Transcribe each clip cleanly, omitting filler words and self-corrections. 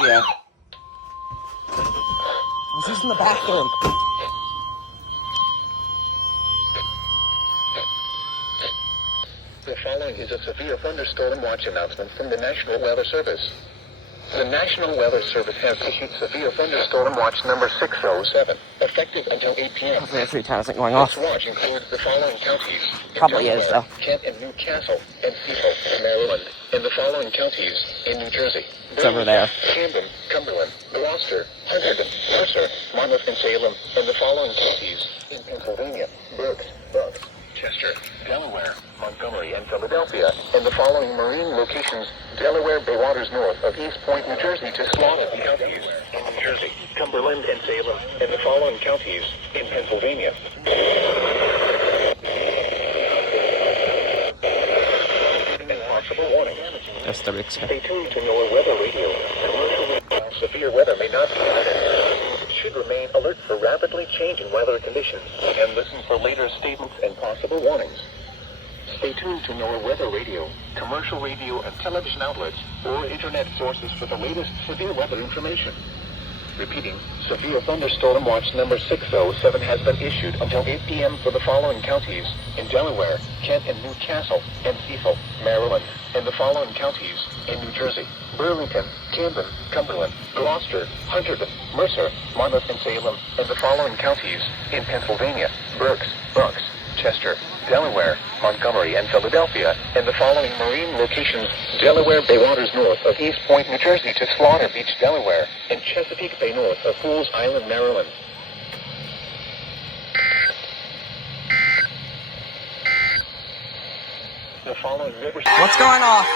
Philadelphia. I was just in the bathroom. The following is a severe thunderstorm watch announcement from the National Weather Service. The National Weather Service has issued severe thunderstorm watch number 607, effective until 8 p.m. Hopefully that 3 times isn't going off. This watch includes the following counties: Probably is, though. Kent and Newcastle, and Cecil, Maryland, and the following counties in New Jersey: It's over there. Camden, Cumberland, Gloucester, Hunterdon, Mercer, Monmouth, and Salem, and the following counties in Pennsylvania: Berks, Bucks, Chester, Delaware, Montgomery, and Philadelphia, and the following marine locations: Delaware Bay waters north of East Point, New Jersey, to Slaughter counties in New Jersey, Cumberland and Salem, and the following counties in Pennsylvania. And possible warning. That's the big Stay tuned to NOAA Weather Radio. Severe weather may not be added. Should remain alert for rapidly changing weather conditions and listen for later statements and possible warnings. Stay tuned to NOAA Weather Radio, commercial radio and television outlets, or internet sources for the latest severe weather information. Repeating, severe thunderstorm watch number 607 has been issued until 8 p.m. for the following counties in Delaware, Kent and Newcastle, and Cecil, Maryland, and the following counties in New Jersey: Burlington, Camden, Cumberland, Gloucester, Hunterdon, Mercer, Monmouth, and Salem, and the following counties in Pennsylvania: Berks, Bucks, Chester, Delaware, Montgomery, and Philadelphia, and the following marine locations: Delaware Bay waters north of East Point, New Jersey, to Slaughter Beach, Delaware, and Chesapeake Bay north of Fools Island, Maryland. The following river... What's going off?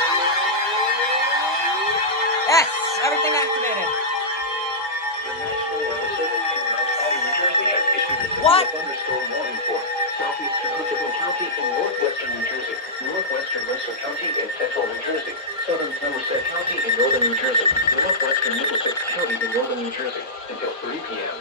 Yes! Everything activated. The National Weather Service in Mount Holly, New Jersey, has issued a severe What? thunderstorm warning for southeastern Hunterdon County in northwestern New Jersey, northwestern Mercer County in central New Jersey, southern Somerset County in northern New Jersey, northwestern Middlesex County in northern New Jersey, until 3 p.m.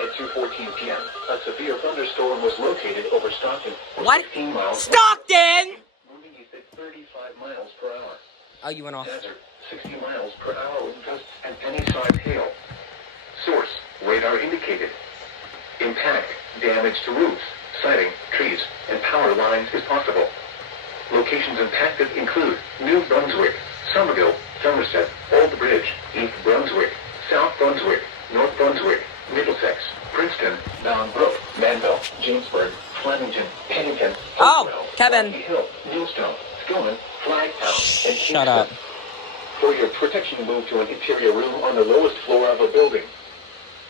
At 2:14 p.m., a severe thunderstorm was located over Stockton for What? 16 miles. Stockton! Moving east at 35 miles per hour. Oh, you went off. Desert, 60 miles per hour with gusts and penny-sized hail. Source, radar indicated. Impact, damage to roofs, siding, trees, and power lines is possible. Locations impacted include New Brunswick, Somerville, Somerset, Old Bridge, East Brunswick, South Brunswick, North Brunswick, Middlesex, Princeton, Bound Brook, Manville, Jamesburg, Flemington, Pennington, Oh, Hopewell, Kevin. Rocky Hill, Millstone, Skillman, Flagtown, and Shut up. For your protection, move to an interior room on the lowest floor of a building.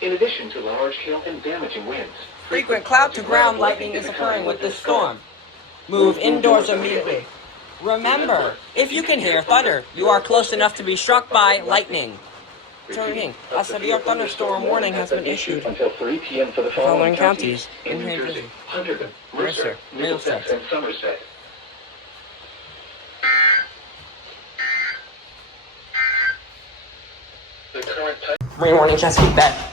In addition to large hail and damaging winds, Frequent cloud-to-ground lightning is occurring with this storm. Move indoors immediately. Remember, if you can hear thunder, you are close enough to be struck by lightning. Returning, a severe thunderstorm warning has been issued. Until 3 p.m. for the Following counties in New Jersey: Hunterdon, Mercer, Middlesex, and Somerset. The current time... Rain warning, Chesapeake Bay.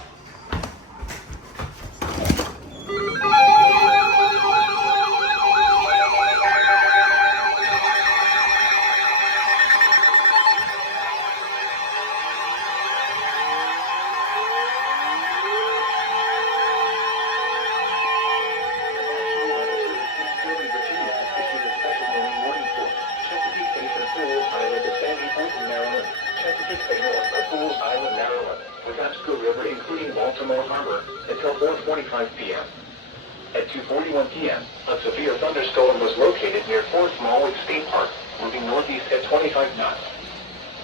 Until 4:45 p.m. At 2:41 p.m., a severe thunderstorm was located near Fort Smallwood State Park, moving northeast at 25 knots.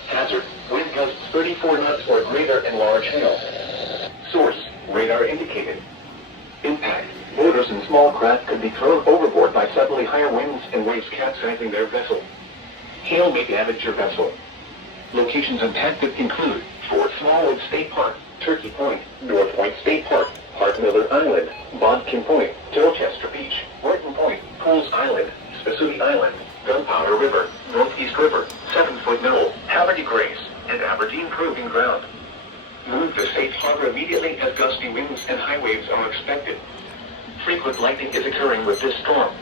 Hazard, wind gusts 34 knots or greater and large hail. Source, radar indicated. Impact, boaters and small craft could be thrown overboard by suddenly higher winds and waves capsizing their vessel. Hail may damage your vessel. Locations impacted include Fort Smallwood State Park, Turkey Point, North Point State Park, Hart Miller Island, Bodkin Point, Dorchester Beach, Horton Point, Pools Island, Spassuti Island, Gunpowder River, Northeast River, 7-Foot Knoll, Haverty Grace, and Aberdeen Proving Ground. Move to Safe Harbor immediately as gusty winds and high waves are expected. Frequent lightning is occurring with this storm.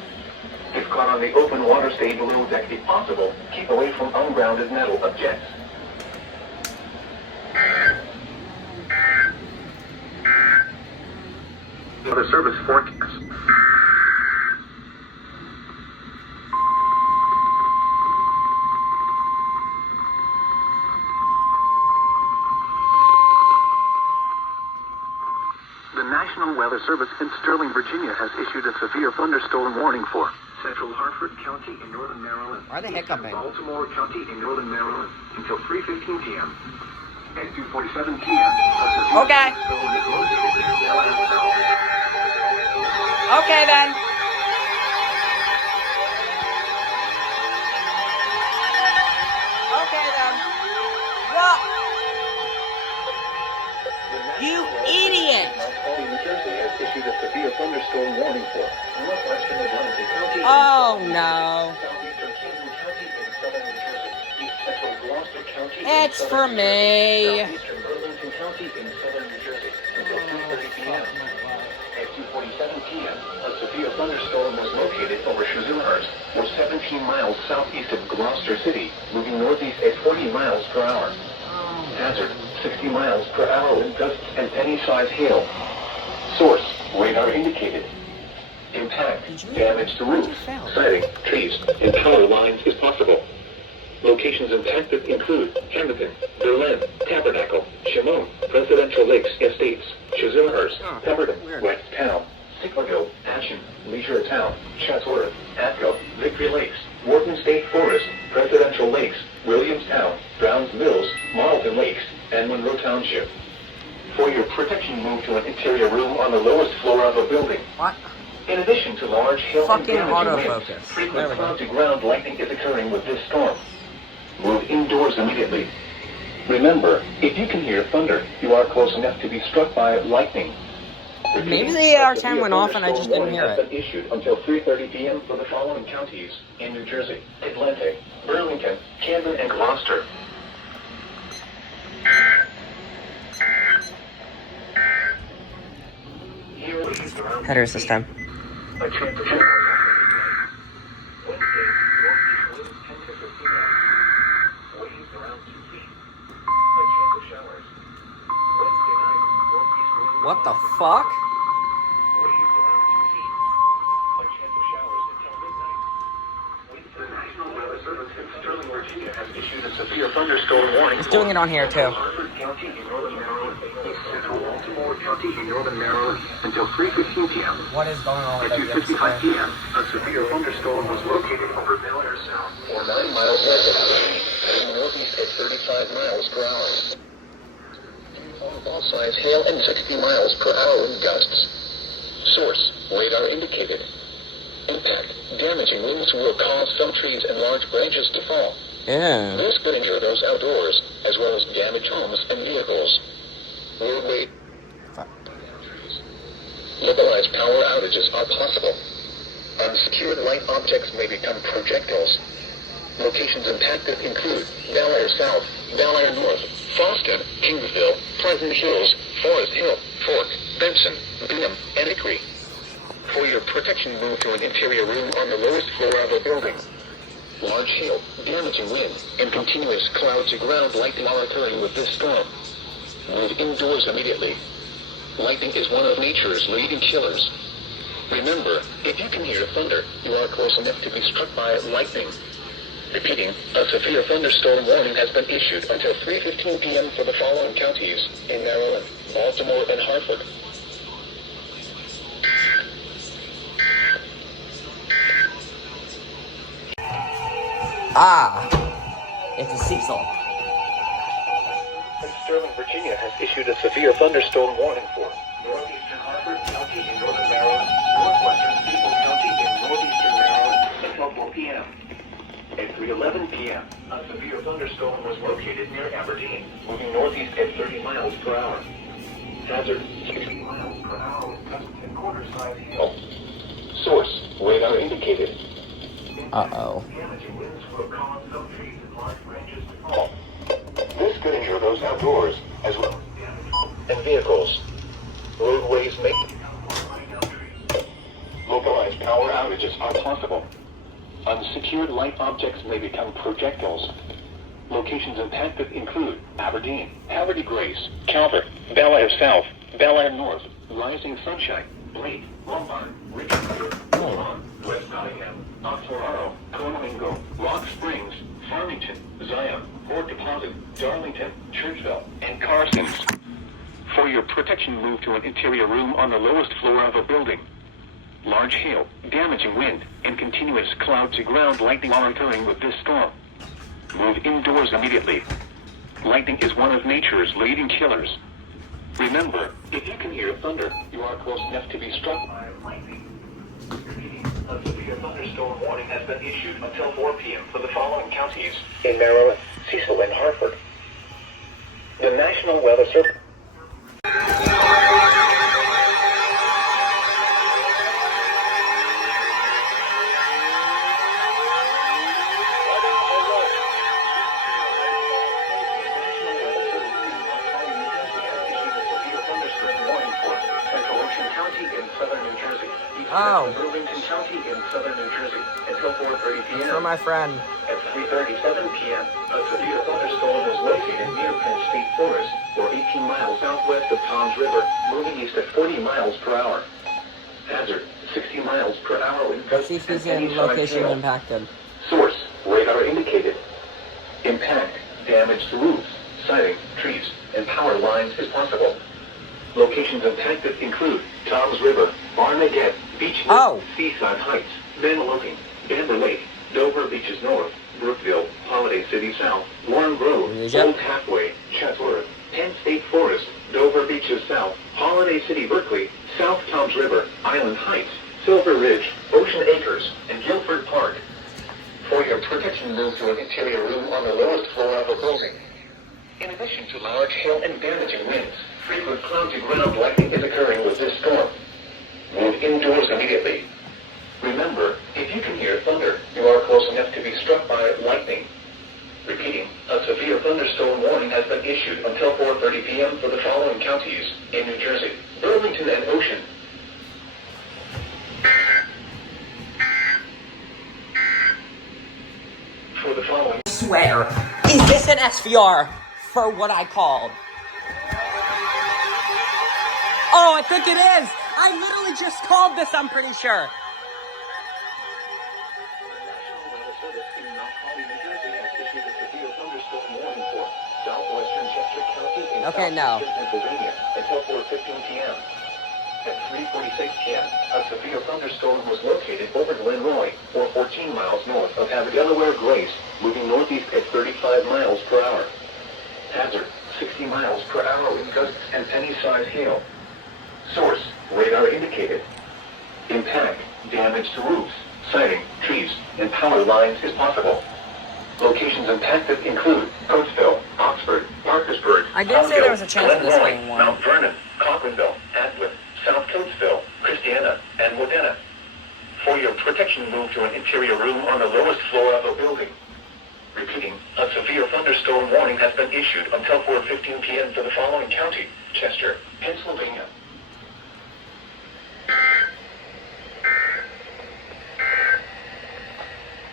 If caught on the open water, stay below deck if possible. Keep away from ungrounded metal objects. Weather Service forecast. The National Weather Service in Startling, Virginia has issued a severe thunderstorm warning for Central Hartford County in northern Maryland. Why are they hiccuping? Baltimore County in northern Maryland until 3:15 p.m. At 2:47 p.m. Okay. Okay then. Okay then. What? You idiot! New Jersey has issued a severe thunderstorm warning for northwestern Atlantic County. Oh no. Southeastern Camden County in southern New Jersey. East central Gloucester County. It's for me. Southeastern Burlington County in southern New Jersey until 2:30 p.m. At 2:47 p.m., a severe thunderstorm was located over Chislehurst, or 17 miles southeast of Gloucester City, moving northeast at 40 miles per hour. Hazard, 60 miles per hour wind gusts and penny-sized hail. Source, radar indicated. Impact, damage to roofs, siding, trees, and power lines is possible. Locations impacted include Hamilton, Berlin, Tabernacle, Shimon, Presidential Lakes Estates, Chislehurst, Pemberton, West Town, Sicklerville, Ashen, Leisure Town, Chatsworth, Atco, Victory Lakes, Wharton State Forest, Presidential Lakes, Williamstown, Browns Mills, Marlton Lakes, and Monroe Township. For your protection, move to an interior room on the lowest floor of a building. What? In addition to large hail and Fucking damaging winds, autofocus. frequent cloud-to-ground lightning is occurring with this storm. Move indoors immediately. Remember, if you can hear thunder, you are close enough to be struck by lightning. Maybe the AR-10 went off and I just didn't hear Has it. been issued until 3:30 p.m. for the following counties in New Jersey: Atlantic, Burlington, Camden, and Gloucester. Header system. A chance of showers. Wednesday, northeast winds 10 to 15 knots. Waves around 2 feet. A chance of showers. Wednesday night, northeast winds. What the fuck? Waves around 2 feet. A chance of showers until midnight. The National Weather Service in Startling, Virginia has issued a severe thunderstorm warning. It's doing it on here too. Hartford County in northern Maryland, east central Baltimore County in northern Maryland until 3:15 p.m. What is going on At with that? 2:55 p.m., a severe thunderstorm was located over Bel-Air Sound, or 9 miles west of Miami, heading northeast at 35 miles per hour. Ball-size hail and 60 miles per hour wind gusts. Source, radar indicated. Impact, damaging winds will cause some trees and large branches to fall. Yeah. This could injure those outdoors, as well as damage homes and vehicles. Roadway. Localized power outages are possible. Unsecured light objects may become projectiles. Locations impacted include Bel-Air South, Bel-Air North, Foston, Kingsville, Pleasant Hills, Forest Hill, Fork, Benson, Bingham, and Hickory. For your protection, move to an interior room on the lowest floor of a building. Large hail, damaging wind, and continuous cloud-to-ground lightning are occurring with this storm. Move indoors immediately. Lightning is one of nature's leading killers. Remember, if you can hear thunder, you are close enough to be struck by lightning. Repeating, a severe thunderstorm warning has been issued until 3:15 p.m. for the following counties in Maryland, Baltimore, and Hartford. Ah, it's a Cecil. Startling, Virginia has issued a severe thunderstorm warning for northeastern Hartford County in northern Maryland, northwestern Steeple County in northeastern Maryland until 4 p.m. At 3:11 p.m., a severe thunderstorm was located near Aberdeen, moving northeast at 30 miles per hour. Hazard, 60 miles per hour with gusts and quarter-size hail. Source, radar indicated. Uh-oh. Damaging winds will cause some trees and large branches to fall. This could injure those outdoors, as well as damage and vehicles. Roadways may localized power outages are possible. Unsecured light objects may become projectiles. Locations impacted include Aberdeen, Haverty Grace, Calvert, Bel Air South, Bel Air North, Rising Sunshine, Blake, Lombard, Richmond, Wollongong, West Nottingham, Octoraro, Conomingo, Rock Springs, Farmington, Zion, Port Deposit, Darlington, Churchville, and Carsons. For your protection, move to an interior room on the lowest floor of a building. Large hail, damaging wind, and continuous cloud-to-ground lightning are occurring with this storm. Move indoors immediately. Lightning is one of nature's leading killers. Remember, if you can hear thunder, you are close enough to be struck by lightning. Repeating, a severe thunderstorm warning has been issued until 4 p.m. for the following counties in Maryland, Cecil, and Hartford. The National Weather Service. Oh. Burlington County in southern New Jersey until 4:30 p.m. For my friend. At 3:37 p.m., a severe thunderstorm was located near Penn State Forest, or 18 miles southwest of Toms River, moving east at 40 miles per hour. Hazard, 60 miles per hour wind gusts and CC's any in size location hail. impacted. Source, radar indicated. Impact, damage to roofs, siding, trees, and power lines is possible. Locations impacted include Toms River, Barnegat, Beechwood, Seaside Heights, Vanellope, Bamber Lake, Dover Beaches North, Brookville, Holiday City South, Warren Grove, Old Halfway, Chatsworth, Penn State Forest, Dover Beaches South, Holiday City Berkeley, South Toms River, Island Heights, Silver Ridge, Ocean Acres, and Guilford Park. For your protection, move to an interior room on the lowest floor of a building. In addition to large hail and damaging winds, frequent cloud-to-ground lightning is occurring with this storm. Move indoors immediately. Remember, if you can hear thunder, you are close enough to be struck by lightning. Repeating, a severe thunderstorm warning has been issued until 4:30 p.m. for the following counties in New Jersey: Burlington and Ocean. For the following... I swear, is this an SVR for what I called? Oh, I think it is! I literally just called this, I'm pretty sure. Okay, no. Until 4:15 p.m. At 3:46 p.m., a severe thunderstorm was located over Glen Roy, or 14 miles north of Delaware Grace, moving northeast at 35 miles per hour. Hazard, 60 miles per hour wind gusts and penny-sized hail. Source, radar indicated. Impact, damage to roofs, siding, trees, and power lines is possible. Locations impacted include Coatesville, Oxford, Parkersburg, I did say there was a chance of this Glen Roy, being one. Mount Vernon, Coppinville, Atwood, South Coatesville, Christiana, and Modena. For your protection, move to an interior room on the lowest floor of a building. Repeating, a severe thunderstorm warning has been issued until 4:15 p.m. for the following county: Chester, Pennsylvania.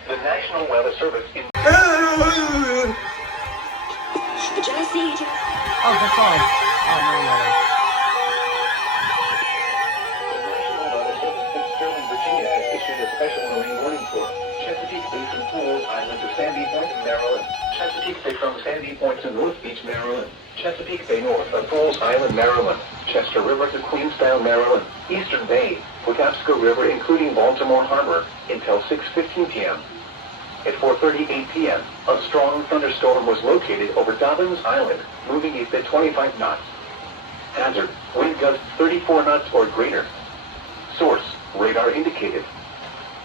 The National Weather Service in... Jesse. Oh, that's all. Oh, no, no. The National Weather Service in Sterling, Virginia has issued a special marine warning for Chesapeake Bay from Pools Island to Sandy Point, Maryland. Chesapeake Bay from Sandy Point to North Beach, Maryland. Chesapeake Bay north of Pools Island, Maryland. Chester River to Queenstown, Maryland. Eastern Bay, Patapsco River including Baltimore Harbor until 6:15 p.m. At 4:38 p.m., a strong thunderstorm was located over Dobbins Island, moving east at 25 knots. Hazard, wind gusts 34 knots or greater. Source, radar indicated.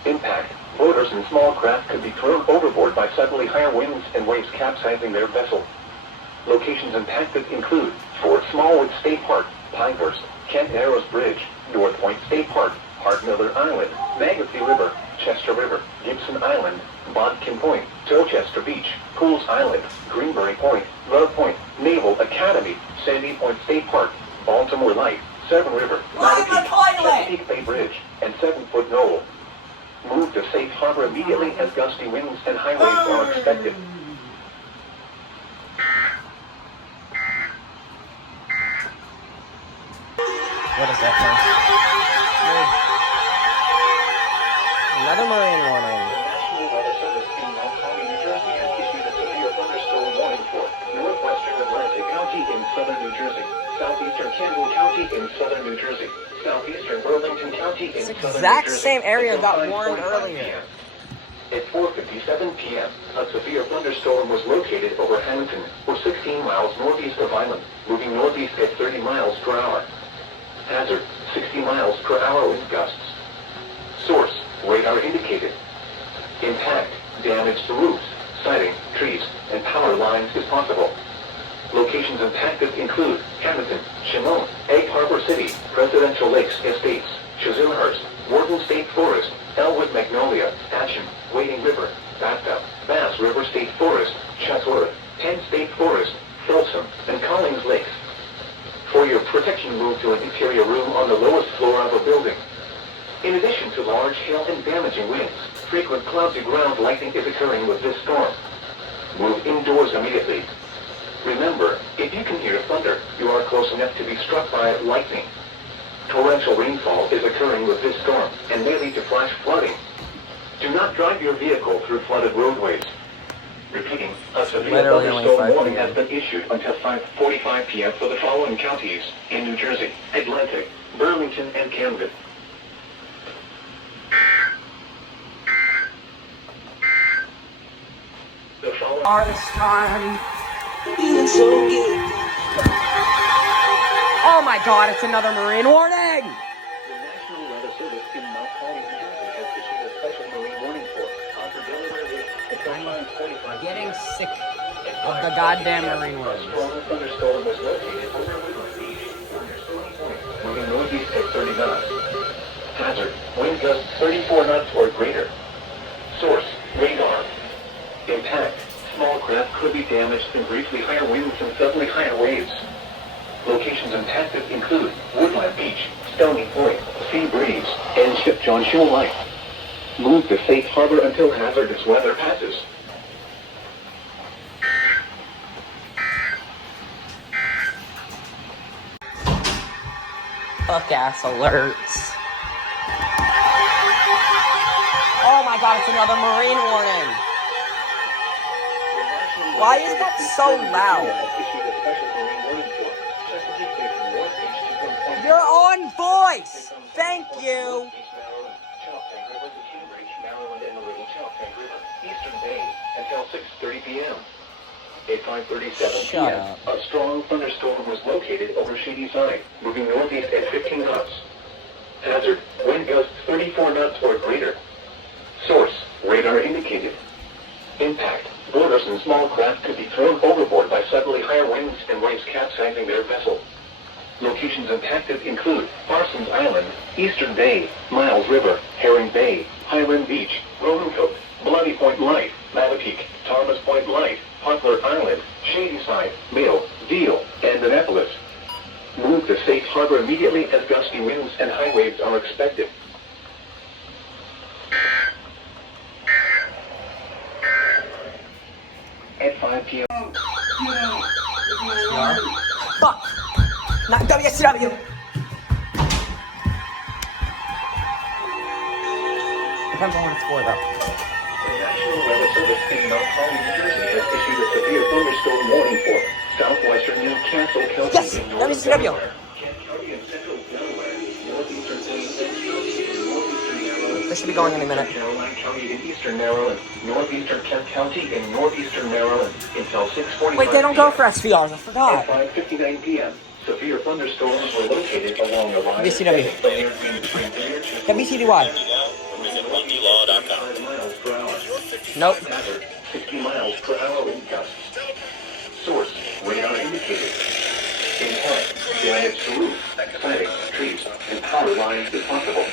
Impact, boaters and small craft could be thrown overboard by suddenly higher winds and waves capsizing their vessel. Locations impacted include Fort Smallwood State Park, Pinehurst, Kent Narrows Bridge, North Point State Park, Hart Miller Island, Manistee River, Chester River, Gibson Island, Bodkin Point, Dorchester Beach, Pools Island, Greenberry Point, Love Point, Naval Academy, Sandy Point State Park, Baltimore Light, Severn River, Chesapeake Bay Bridge, and 7-Foot Knoll. Move to safe harbor immediately as gusty winds and high waves are expected. Another marine warning. The National Weather Service in Mount Holly, New Jersey has issued a severe thunderstorm warning for northwestern Atlantic County in southern New Jersey, southeastern Camden County in southern New Jersey, southeastern Burlington County in southern New Jersey. Exact same area got warned earlier. At 4:57 p.m., a severe thunderstorm was located over Hamilton, or 16 miles northeast of Island, moving northeast at 30 miles per hour. Hazard, 60 miles per hour wind gusts. Source, radar indicated. Impact, damage to roofs, siding, trees, and power lines is possible. Locations impacted include Hamilton, Shimon, Egg Harbor City, Presidential Lakes Estates, Chislehurst, Morton State Forest, Elwood Magnolia, Atcham, Wading River, Bathtub, Bass River State Forest, Chatsworth, Penn State Forest, Folsom, and Collins Lakes. For your protection, move to an interior room on the lowest floor of a building. In addition to large hail and damaging winds, frequent cloud-to-ground lightning is occurring with this storm. Move indoors immediately. Remember, if you can hear thunder, you are close enough to be struck by lightning. Torrential rainfall is occurring with this storm and may lead to flash flooding. Do not drive your vehicle through flooded roadways. Repeating, a severe thunderstorm warning has been issued until 5:45 p.m. for the following counties in New Jersey: Atlantic, Burlington, and Camden. The following Hardest time. Feeling so good. Oh my god, it's another marine warning! The National Weather Service in Mount Holly, New Jersey has issued a special marine warning for Getting sick of the goddamn marine A warnings. strong thunderstorm was located over Woodland Beach, moving northeast at 30 knots. Hazard, wind gusts 34 knots or greater. Source, radar. Impact, small craft could be damaged in briefly higher winds and suddenly higher waves. Locations impacted include Woodland Beach, Stony Point, Sea Breeze, and Ship John Shoal Light. Move to safe harbor until hazardous weather passes. Fuck ass alerts. Oh my god, it's another marine warning. Why is that so loud? You're on voice! Thank you! Eastern Bay until 6:30 p.m. At 5:37 Shut p.m., up. a strong thunderstorm was located over Shady Side, moving northeast at 15 knots. Hazard, wind gusts 34 knots or greater. Source, radar indicated. Impact, boaters and small craft could be thrown overboard by suddenly higher winds and waves capsizing their vessel. Locations impacted include Parsons Island, Eastern Bay, Miles River, Herring Bay, Highland Beach, Roanoke, Bloody Point Light, Mattapique, Thomas Point Light, Poplar Island, Shadyside, Mill, Deal, and Annapolis. Move to safe harbor immediately as gusty winds and high waves are expected. At 5 p.m. Fuck! Not WSCW! Depends on what it's for, though. The National Weather Service in Mount Holly, New Jersey has issued a severe thunderstorm warning for southwestern Newcastle County Yes! in northern WCW! Delaware, Kent County and central Delaware, northeastern Plains and northeastern Maryland. This should be going any minute. Caroline County in eastern Maryland, northeastern Kent County in northeastern Maryland until 6:45 Wait, they don't go for SVRs, I At forgot. 5:59 p.m., severe thunderstorms were located along the line. WCW. WCDY. Nope. 60 miles per hour wind gusts. Source, radar indicated. Impact, damage to roof, siding, trees, and power lines is possible.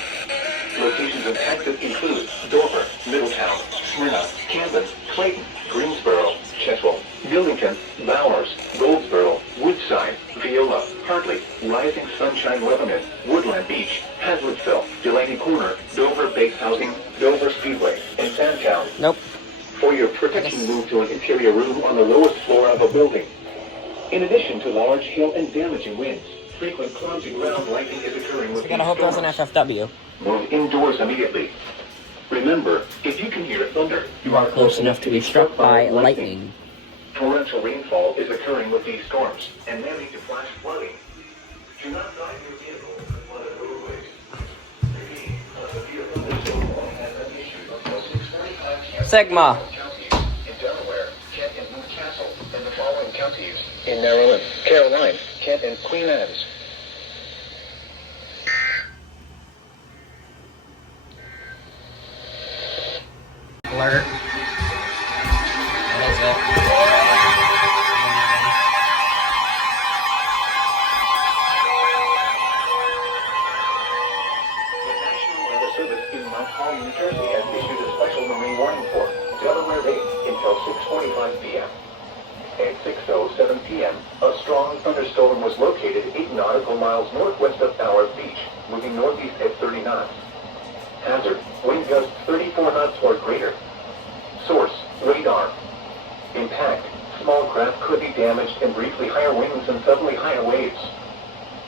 Locations impacted include Dover, Middletown, Smyrna, Camden, Clayton, Greensboro, Cheswell, Billington, Bowers, Goldsboro, Woodside, Viola, Hartley, Rising Sunshine, Lebanon, Woodland Beach, Hazlettsville, Delaney Corner, Dover Base Housing, Dover Speedway, and Sandtown. Nope. For your protection, move to an interior room on the lowest floor of a building. In addition to large hail and damaging winds, frequent cloudy ground lightning is occurring with I gotta hope there's an FFW. Move indoors immediately. Remember, if you can hear thunder, You are close enough to be struck by lightning. Torrential rainfall is occurring with these storms and may lead to flash flooding. Do not drive your vehicle on flooded roadways. Repeat, a severe thunderstorm only has been issued until 6:45 p.m. Sigma. Counties in Delaware, Kent and Newcastle, and the following counties in Maryland, Caroline, Kent and Queen Anne's. Alert. That is it. The National Weather Service in Mount Holly, New Jersey has issued a special marine warning for Delaware Bay until 6:45 p.m. At 6:07 p.m., a strong thunderstorm was located 8 nautical miles northwest of Bowers Beach, moving northeast at 30 knots. Hazard, wind gusts 34 knots or greater. Source, radar. Impact, small craft could be damaged and briefly higher winds and suddenly higher waves.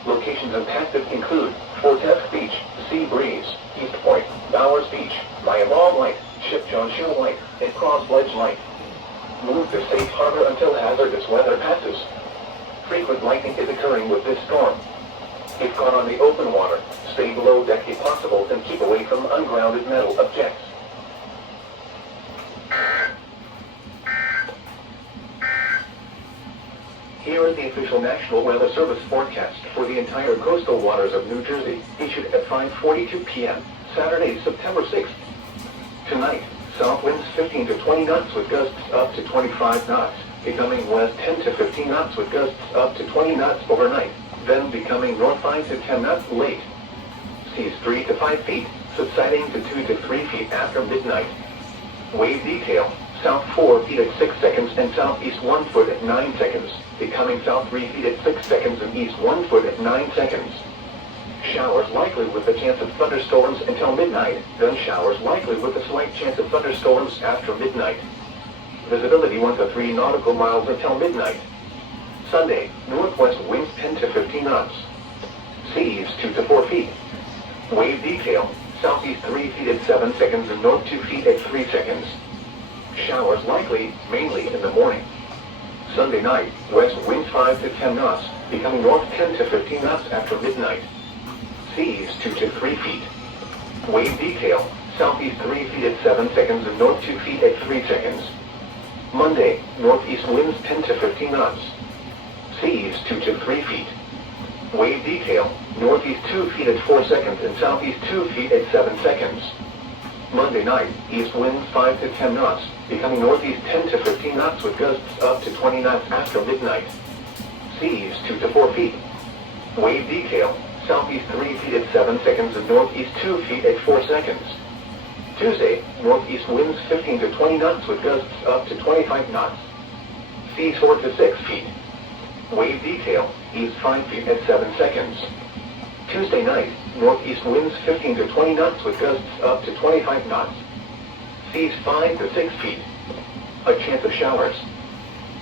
Locations impacted include Fort F Beach, Sea Breeze, East Point, Bowers Beach, Myamal Light, Ship John Show Light, and Cross Ledge Light. Move to safe harbor until hazardous weather passes. Frequent lightning is occurring with this storm. If caught on the open water, stay below deck if possible and keep away from ungrounded metal objects. Here is the official National Weather Service forecast for the entire coastal waters of New Jersey, issued at 5:42 p.m., Saturday, September 6th. Tonight, south winds 15 to 20 knots with gusts up to 25 knots, becoming west 10 to 15 knots with gusts up to 20 knots overnight, then becoming north 5 to 10 knots late. Seas 3 to 5 feet, subsiding to 2 to 3 feet after midnight. Wave detail, south 4 feet at 6 seconds and southeast 1 foot at 9 seconds, becoming south 3 feet at 6 seconds and east 1 foot at 9 seconds. Showers likely with a chance of thunderstorms until midnight, then showers likely with a slight chance of thunderstorms after midnight. Visibility 1 to 3 nautical miles until midnight. Sunday, northwest winds 10 to 15 knots. Seas 2 to 4 feet. Wave detail, southeast 3 feet at 7 seconds and north 2 feet at 3 seconds. Showers likely, mainly in the morning. Sunday night, west winds 5 to 10 knots, becoming north 10 to 15 knots after midnight. Seas 2 to 3 feet. Wave detail, southeast 3 feet at 7 seconds and north 2 feet at 3 seconds. Monday, northeast winds 10 to 15 knots. Seas 2 to 3 feet. Wave detail, northeast 2 feet at 4 seconds and southeast 2 feet at 7 seconds. Monday night, east winds 5 to 10 knots, becoming northeast 10 to 15 knots with gusts up to 20 knots after midnight. Seas 2 to 4 feet. Wave detail, southeast 3 feet at 7 seconds and northeast 2 feet at 4 seconds. Tuesday, northeast winds 15 to 20 knots with gusts up to 25 knots. Seas 4 to 6 feet. Wave detail, east 5 feet at 7 seconds. Tuesday night, northeast winds 15 to 20 knots with gusts up to 25 knots. Seas 5 to 6 feet. A chance of showers.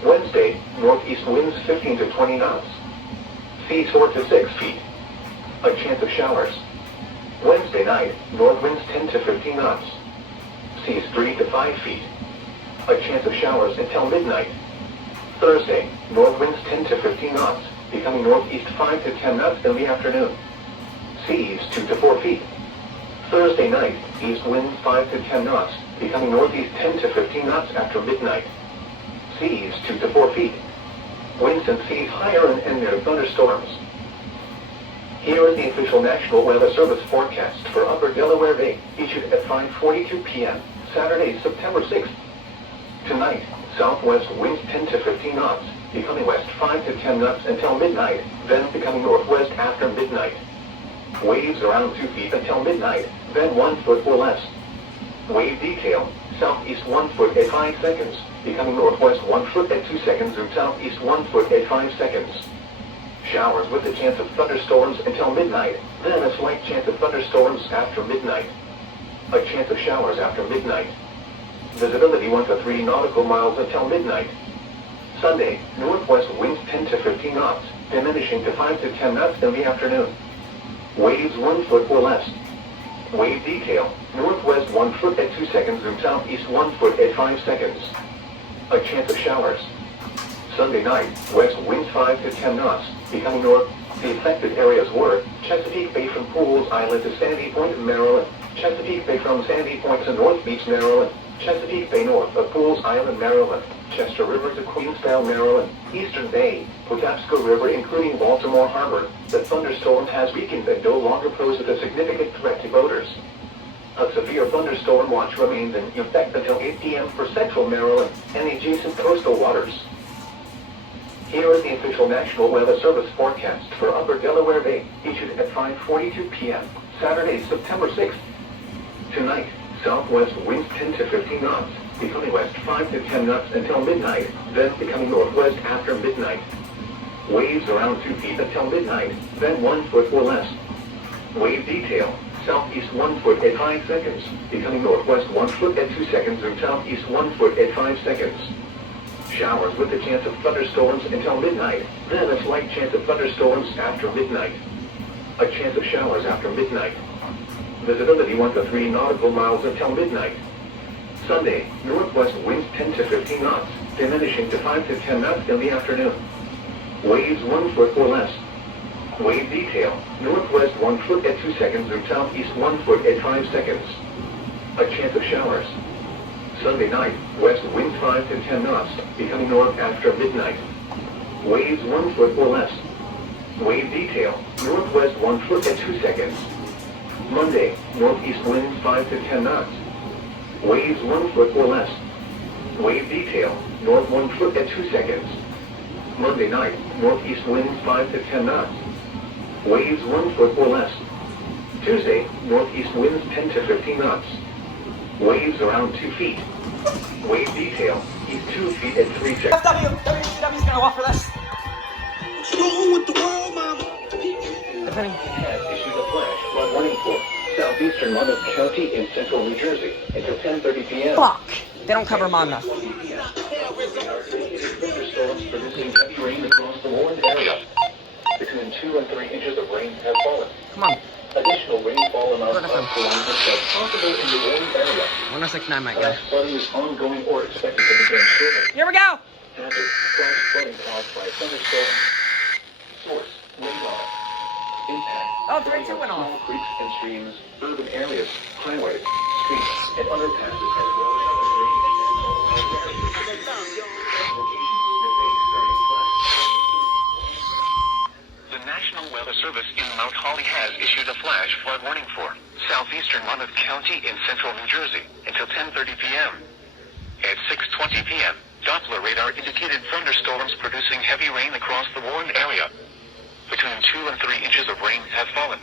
Wednesday, northeast winds 15 to 20 knots. Seas 4 to 6 feet. A chance of showers. Wednesday night, north winds 10 to 15 knots. Seas 3 to 5 feet. A chance of showers until midnight. Thursday, north winds 10 to 15 knots, becoming northeast 5 to 10 knots in the afternoon. Seas 2 to 4 feet. Thursday night, east winds 5 to 10 knots, becoming northeast 10 to 15 knots after midnight. Seas 2 to 4 feet. Winds and seas higher and near thunderstorms. Here is the official National Weather Service forecast for Upper Delaware Bay, issued at 5:42 p.m., Saturday, September 6th. Tonight, southwest winds 10 to 15 knots, becoming west 5 to 10 knots until midnight, then becoming northwest after midnight. Waves around 2 feet until midnight, then 1 foot or less. Wave detail, southeast 1 foot at 5 seconds, becoming northwest 1 foot at 2 seconds and southeast 1 foot at 5 seconds. Showers with a chance of thunderstorms until midnight, then a slight chance of thunderstorms after midnight. A chance of showers after midnight. Visibility 1 to 3 nautical miles until midnight. Sunday, northwest winds 10 to 15 knots, diminishing to 5 to 10 knots in the afternoon. Waves 1 foot or less. Wave detail, northwest 1 foot seconds and southeast 1 foot at 5 seconds. A chance of showers. Sunday night, west winds 5 to 10 knots, becoming north. The affected areas were Chesapeake Bay from Pools Island to Sandy Point, Maryland, Chesapeake Bay from Sandy Point to North Beach, Maryland, Chesapeake Bay north of Pools Island, Maryland, Chester River to Queenstown, Maryland, Eastern Bay, Patapsco River including Baltimore Harbor. The thunderstorm has weakened and no longer poses a significant threat to boaters. A severe thunderstorm watch remains in effect until 8 p.m. for central Maryland and the adjacent coastal waters. Here is the official National Weather Service forecast for Upper Delaware Bay, issued at 5:42 p.m. Saturday, September 6th. Tonight, southwest winds 10 to 15 knots, becoming west 5 to 10 knots until midnight, then becoming northwest after midnight. Waves around 2 feet until midnight, then 1 foot or less. Wave detail, southeast 1 foot at 5 seconds, becoming northwest 1 foot at 2 seconds and southeast 1 foot at 5 seconds. Showers with a chance of thunderstorms until midnight, then a slight chance of thunderstorms after midnight. A chance of showers after midnight. Visibility 1 to 3 nautical miles until midnight. Sunday, northwest winds 10 to 15 knots, diminishing to 5 to 10 knots in the afternoon. Waves 1 foot or less. Wave detail, northwest 1 foot at 2 seconds and southeast 1 foot at 5 seconds. A chance of showers. Sunday night, west winds 5 to 10 knots, becoming north after midnight. Waves 1 foot or less. Wave detail, northwest 1 foot at 2 seconds. Monday, northeast winds 5 to 10 knots. Waves 1 foot or less. Wave detail, north 1 foot at 2 seconds. Monday night, northeast winds 5 to 10 knots. Waves 1 foot or less. Tuesday, northeast winds 10 to 15 knots. Waves around 2 feet. Wave detail, east 2 feet at 3 seconds. WCW's gonna offer this. Strong with the world, mama. Depending. Has issued a flash flood warning for southeastern Monmouth County in central New Jersey until 10:30 p.m. Fuck. They don't cover Monmouth. Thunderstorms producing heavy rain across the Warren area. Between 2 and 3 inches of rain have fallen. Come on. Additional rainfall amounts up to 1% possible in the Warren area. 1069 might go. Flash flooding is ongoing or expected to begin shortly. Here we go. Hazard, flash flooding caused by thunderstorms. Source, radar. Impact. Oh, 3, 2 went off. Small creeks and streams, urban areas, highways, streets, and underpasses as well as other drainage and all locations that may experience flash flooding. The National Weather Service in Mount Holly has issued a flash flood warning for southeastern Monmouth County in central New Jersey until 10:30 p.m. At 6:20 p.m., Doppler radar indicated thunderstorms producing heavy rain across the Warren area. Between 2 and 3 inches of rain have fallen.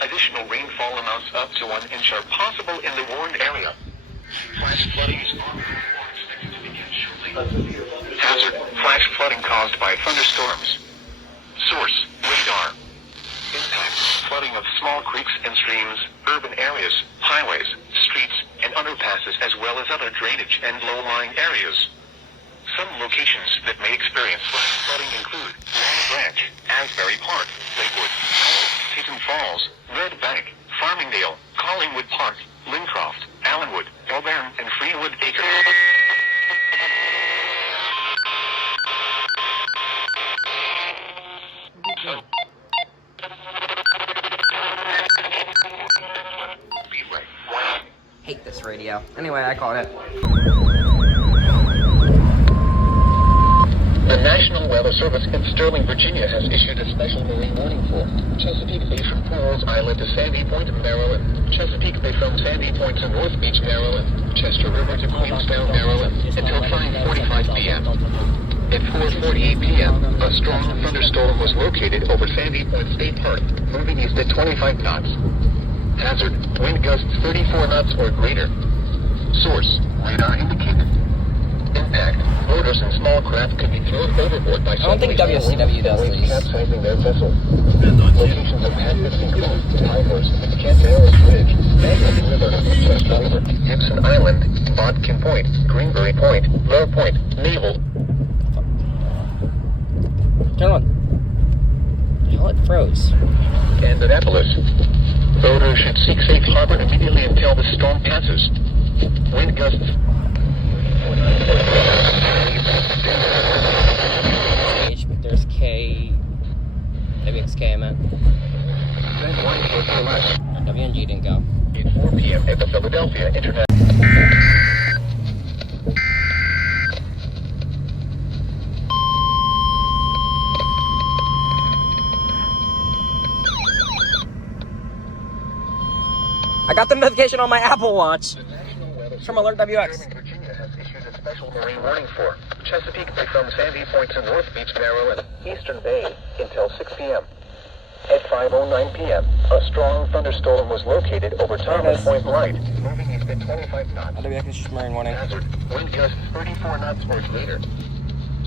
Additional rainfall amounts up to 1 inch are possible in the Warren area. Flash flooding is ongoing or expected to begin shortly. Hazard, flash flooding caused by thunderstorms. Source, radar. Impact, flooding of small creeks and streams, urban areas, highways, streets, and underpasses as well as other drainage and low-lying areas. Some locations that may experience flash flooding include Long Branch, Asbury Park, Lakewood, Powell, Teton Falls, Red Bank, Farmingdale, Collingwood Park, Lincroft, Allenwood, Elburn, and Freewood Acres. Hate this radio. Anyway, I caught it. The National Weather Service in Startling, Virginia has issued a special marine warning for Chesapeake Bay from Pools Island to Sandy Point, Maryland, Chesapeake Bay from Sandy Point to North Beach, Maryland, Chester River to Queenstown, Maryland, until 5:45 p.m. At 4:48 p.m., a strong thunderstorm was located over Sandy Point State Park, moving east at 25 knots. Hazard, wind gusts 34 knots or greater. Source, radar indicated. Impact, motors and small craft could be thrown overboard by I don't think WCW does these. capsizing their vessel. Locations of hazards include Timers, Cantaris Ridge, Magnet River, Chester River, Gibson Island, Bodkin Point, Greenberry Point, Low Point, Naval. Turn on. Hell, it froze. And Annapolis. Boaters should seek safe harbor immediately until the storm passes. Wind gusts. H, but there's K. Maybe it's K, I meant. Then 1 km left. W and G didn't go. At 4 p.m. at the Philadelphia International. I got the notification on my Apple Watch. It's from Alert WX. Virginia has issued a special marine warning for Chesapeake Bay from Sandy Point to North Beach, Maryland, Eastern Bay until 6 p.m. At 5:09 p.m., a strong thunderstorm was located over Thomas Point Light, moving east at 25 knots. WX marine warning. Hazard, wind gusts 34 knots or greater.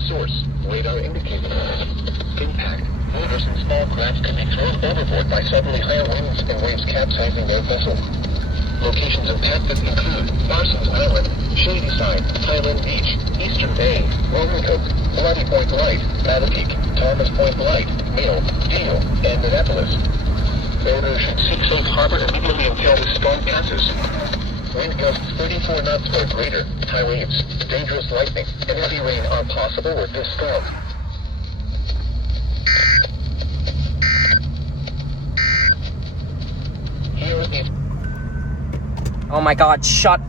Source, radar indicator. Impact, motors and small craft can be thrown overboard by suddenly higher winds and waves capsizing their vessel. Locations impacted include Parsons Island, Shadyside, Highland Beach, Eastern Bay, Roanoke, Bloody Point Light, Battle Peak, Thomas Point Light, Mill, Deal, and Minneapolis. Sailors should seek safe harbor immediately until the storm passes. Wind gusts 34 knots or greater, high waves, dangerous lightning, and heavy rain are possible with this storm. Here is Oh my god, shut